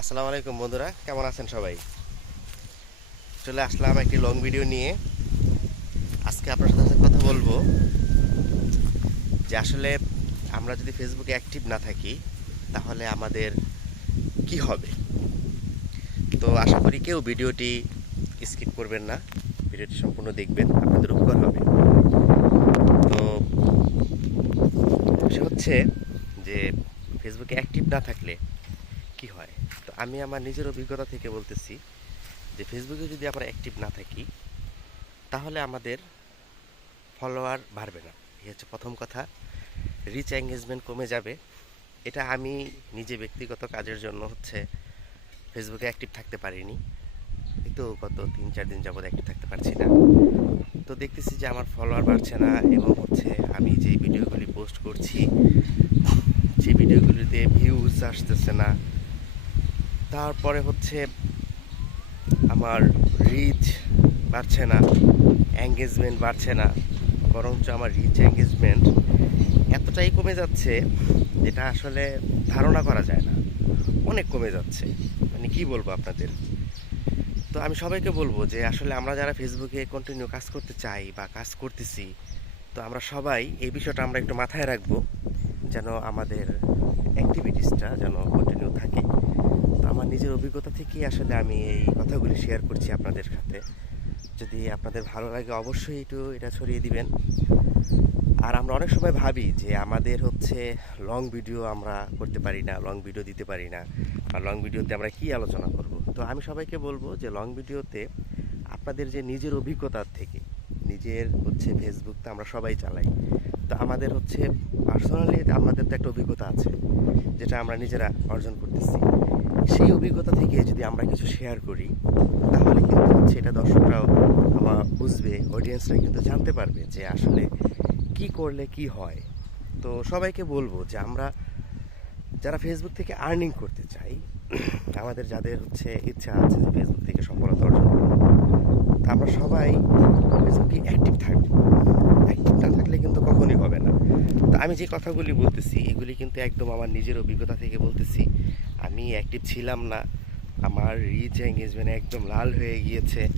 আসসালামু আলাইকুম বন্ধুরা, কেমন আছেন সবাই? চলে আসলাম একটি লং ভিডিও নিয়ে। আজকে আপনার সাথে কথা বলব যে আসলে আমরা যদি ফেসবুকে অ্যাক্টিভ না থাকি, তাহলে আমাদের কি হবে? তো আশা করি কেউ ভিডিওটি স্কিপ করবেন না, ভিডিওটি সম্পূর্ণ দেখবেন, আপনাদের উপকার হবে। তো সে হচ্ছে যে ফেসবুকে অ্যাক্টিভ না থাকলে কি হয়? আমি আমার নিজের অভিজ্ঞতা থেকে বলতেছি যে ফেসবুকে যদি আমরা অ্যাক্টিভ না থাকি, তাহলে আমাদের ফলোয়ার বাড়বে না। এই হচ্ছে প্রথম কথা। রিচ এঙ্গেজমেন্ট কমে যাবে। এটা আমি নিজে ব্যক্তিগত কাজের জন্য হচ্ছে ফেসবুকে অ্যাক্টিভ থাকতে পারিনি। এই তো গত তিন, চার দিন যাবত অ্যাক্টিভ থাকতে পারছি না। তো দেখতেছি যে আমার ফলোয়ার বাড়ছে না এবং হচ্ছে আমি যে ভিডিওগুলি পোস্ট করছি সেই ভিডিওগুলিতে ভিউজ আসতেছে না তারপরে হচ্ছে আমার রিচ বাড়ছে না এঙ্গেজমেন্ট বাড়ছে না, বরঞ্চ আমার রিচ এঙ্গেজমেন্ট এতটাই কমে যাচ্ছে যেটা আসলে ধারণা করা যায় না। অনেক কমে যাচ্ছে। মানে কি বলব আপনাদের? তো আমি সবাইকে বলব যে আসলে আমরা যারা ফেসবুকে কন্টিনিউ কাজ করতে চাই বা কাজ করতেছি, তো আমরা সবাই এই বিষয়টা আমরা একটু মাথায় রাখব। যেন আমাদের অ্যাক্টিভিটিসটা যেন কন্টিনিউ থাকে। তো আমার নিজের অভিজ্ঞতা থেকেই আসলে আমি এই কথাগুলি শেয়ার করছি আপনাদের সাথে। যদি আপনাদের ভালো লাগে অবশ্যই একটু এটা ছড়িয়ে দিবেন। আর আমরা অনেক সময় ভাবি যে আমাদের হচ্ছে লং ভিডিও আমরা করতে পারি না লং ভিডিও দিতে পারি না, আর লং ভিডিওতে আমরা কি আলোচনা করব? তো আমি সবাইকে বলব যে লং ভিডিওতে আপনাদের যে নিজের অভিজ্ঞতার থেকে, নিজের হচ্ছে ফেসবুক তো আমরা সবাই চালাই। তো আমাদের হচ্ছে পার্সোনালি আমাদের তো একটা অভিজ্ঞতা আছে, যেটা আমরা নিজেরা অর্জন করতেছি। সেই অভিজ্ঞতা থেকে যদি আমরা কিছু শেয়ার করি, তাহলে কিন্তু হচ্ছে এটা দর্শকরাও আমার বুঝবে অডিয়েন্সরা কিন্তু জানতে পারবে যে আসলে কি করলে কি হয়। তো সবাইকে বলব যে আমরা যারা ফেসবুক থেকে আর্নিং করতে চাই, আমাদের যাদের হচ্ছে ইচ্ছা আছে যে ফেসবুক থেকে সফলতা অর্জন করব আমরা সবাই ফেসবুকে অ্যাক্টিভ থাকব। অ্যাক্টিভ না থাকলে কিন্তু তো আমি যে কথাগুলি বলতেছি, এগুলি কিন্তু একদম আমার নিজের অভিজ্ঞতা থেকে বলতেছি। আমি অ্যাক্টিভ ছিলাম না। আমার রিচ এঙ্গেজমেন্ট একদম লাল হয়ে গিয়েছে।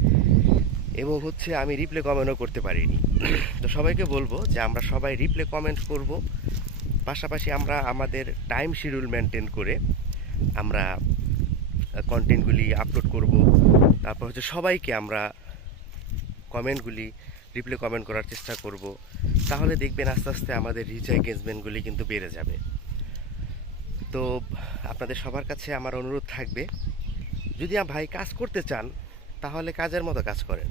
এবং হচ্ছে আমি রিপ্লে কমেন্টও করতে পারিনি। তো সবাইকে বলব যে আমরা সবাই রিপ্লে কমেন্ট করব। পাশাপাশি আমরা আমাদের টাইম শিডিউল মেনটেন করে আমরা কন্টেন্টগুলি আপলোড করব। তারপর হচ্ছে সবাইকে আমরা কমেন্টগুলি রিপ্লে কমেন্ট করার চেষ্টা করব। তাহলে দেখবেন আস্তে আস্তে আমাদের রিচ এঙ্গেজমেন্টগুলি কিন্তু বেড়ে যাবে। তো আপনাদের সবার কাছে আমার অনুরোধ থাকবে, যদি ভাই কাজ করতে চান, তাহলে কাজের মতো কাজ করেন।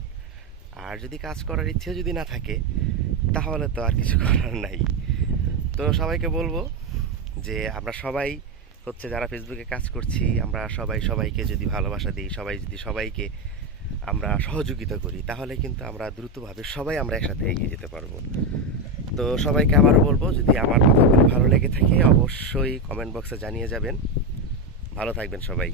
আর যদি কাজ করার ইচ্ছে যদি না থাকে, তাহলে তো আর কিছু করার নাই। তো সবাইকে বলব যে আমরা সবাই হচ্ছে যারা ফেসবুকে কাজ করছি, আমরা সবাই সবাইকে যদি ভালোবাসা দিই, সবাই যদি সবাইকে আমরা সহযোগিতা করি, তাহলে কিন্তু আমরা দ্রুতভাবে সবাই আমরা একসাথে এগিয়ে যেতে পারব। তো সবাইকে আবারও বলব, যদি আমার কথাগুলো ভালো লেগে থাকে, অবশ্যই কমেন্ট বক্সে জানিয়ে যাবেন। ভালো থাকবেন সবাই।